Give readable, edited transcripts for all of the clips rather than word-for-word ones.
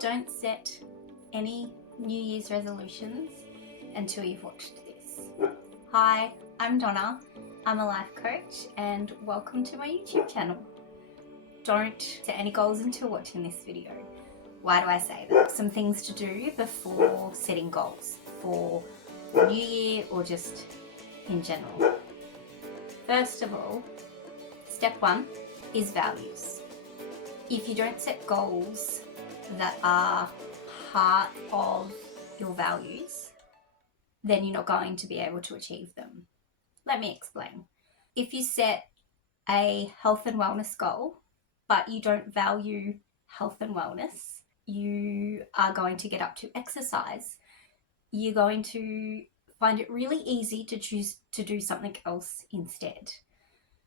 Don't set any New Year's resolutions until you've watched this. Hi, I'm Donna. I'm a life coach and welcome to my YouTube channel. Don't set any goals until watching this video. Why do I say that? Some things to do before setting goals for the new year or just in general. First of all, step one is values. If you don't set goals that are part of your values, then you're not going to be able to achieve them. Let me explain. If you set a health and wellness goal, but you don't value health and wellness, you are going to get up to exercise. You're going to find it really easy to choose to do something else instead.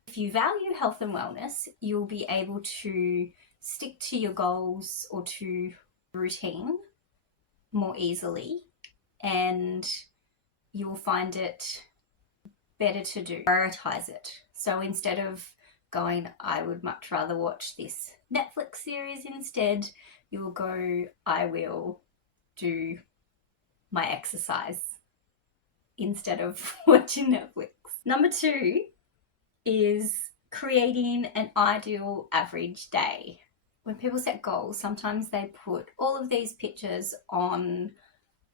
If you value health and wellness, you'll be able to stick to your goals or to routine more easily, and you will find it better to do. Prioritize it. So instead of going, I would much rather watch this Netflix series instead, you will go, I will do my exercise instead of watching Netflix. Number two is creating an ideal average day. When people set goals, sometimes they put all of these pictures on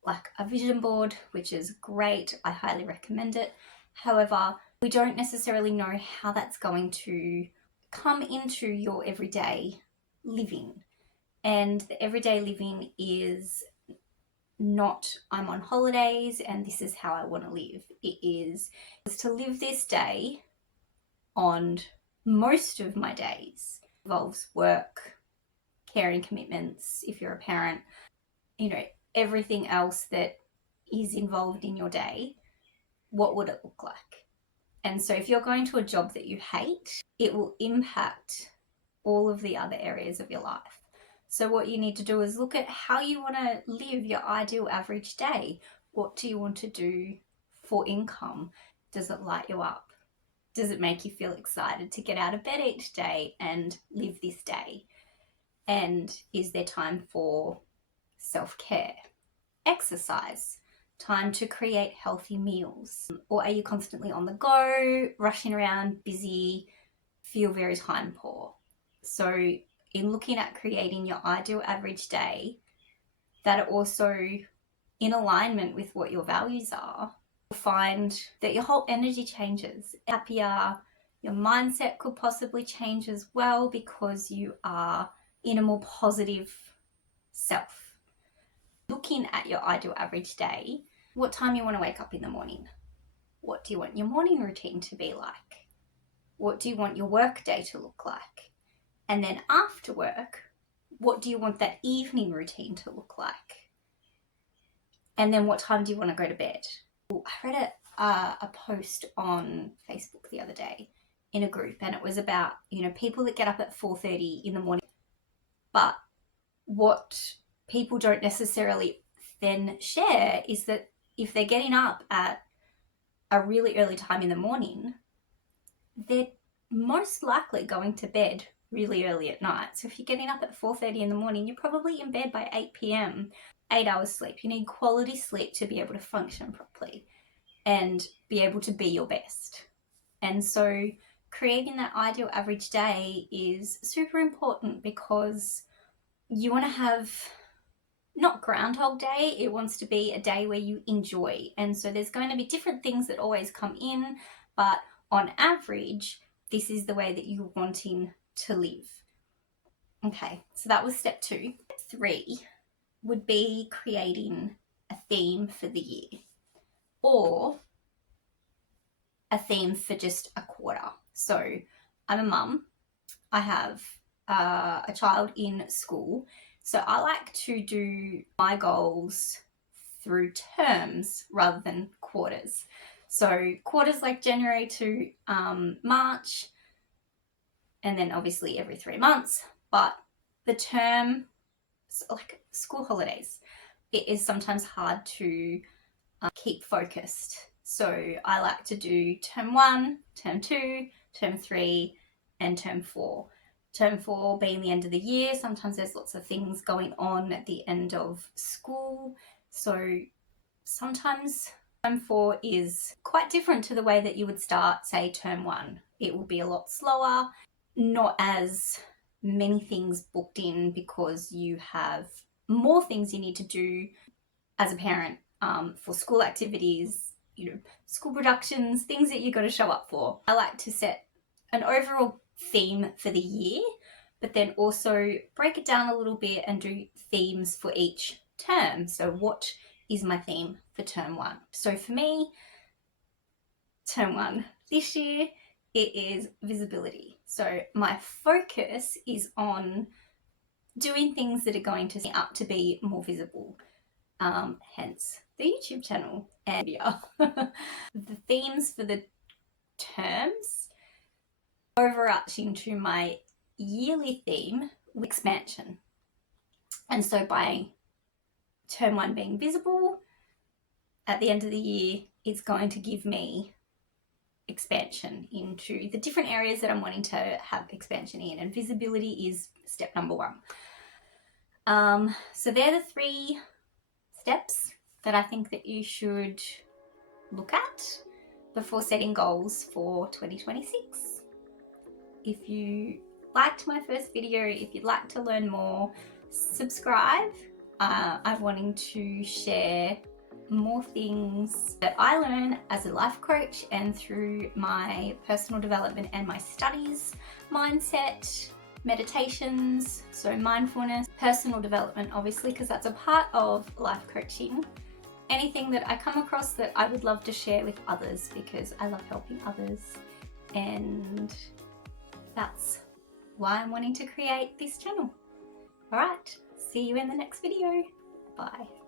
like a vision board, which is great. I highly recommend it. However, we don't necessarily know how that's going to come into your everyday living. And the everyday living is not I'm on holidays and this is how I want to live. It is to live this day on most of my days. It involves work, caring commitments, if you're a parent, everything else that is involved in your day. What would it look like? And so if you're going to a job that you hate, it will impact all of the other areas of your life. So what you need to do is look at how you want to live your ideal average day. What do you want to do for income? Does it light you up? Does it make you feel excited to get out of bed each day and live this day? And is there time for self-care, exercise, time to create healthy meals? Or are you constantly on the go, rushing around, busy, feel very time poor? So in looking at creating your ideal average day that are also in alignment with what your values are, you'll find that your whole energy changes. Happier, your mindset could possibly change as well because you are in a more positive self. Looking at your ideal average day, what time you want to wake up in the morning? What do you want your morning routine to be like? What do you want your work day to look like? And then after work, what do you want that evening routine to look like? And then what time do you want to go to bed? I read a post on Facebook the other day in a group, and it was about, people that get up at 4:30 in the morning. But what people don't necessarily then share is that if they're getting up at a really early time in the morning, they're most likely going to bed really early at night. So if you're getting up at 4:30 in the morning, you're probably in bed by 8 p.m, 8 hours sleep. You need quality sleep to be able to function properly and be able to be your best. And so creating that ideal average day is super important because you want to have not Groundhog Day, it wants to be a day where you enjoy. And so there's going to be different things that always come in, but on average, this is the way that you're wanting to live. Okay, so that was step two. Step three would be creating a theme for the year or a theme for just a quarter. So I'm a mum. I have a child in school. So I like to do my goals through terms rather than quarters. So quarters like January to March, and then obviously every 3 months. But the term, like school holidays, it is sometimes hard to keep focused. So I like to do term 1, term 2, term 3, and term 4. Term 4 being the end of the year, sometimes there's lots of things going on at the end of school. So sometimes term 4 is quite different to the way that you would start, say, term 1. It will be a lot slower, not as many things booked in because you have more things you need to do as a parent for school activities, school productions, things that you've got to show up for. I like to set an overall theme for the year, but then also break it down a little bit and do themes for each term. So what is my theme for term 1? So for me, term 1 this year, it is visibility. So my focus is on doing things that are going to set up to be more visible. Hence the YouTube channel and the themes for the terms overarching to my yearly theme, expansion. And so by term 1 being visible, at the end of the year, it's going to give me expansion into the different areas that I'm wanting to have expansion in, and visibility is step number 1. So they're the 3 steps that I think that you should look at before setting goals for 2026. If you liked my first video, if you'd like to learn more, subscribe. I'm wanting to share more things that I learn as a life coach and through my personal development and my studies, mindset, meditations, so mindfulness, personal development obviously, because that's a part of life coaching. Anything that I come across that I would love to share with others, because I love helping others, and that's why I'm wanting to create this channel. Alright, see you in the next video. Bye.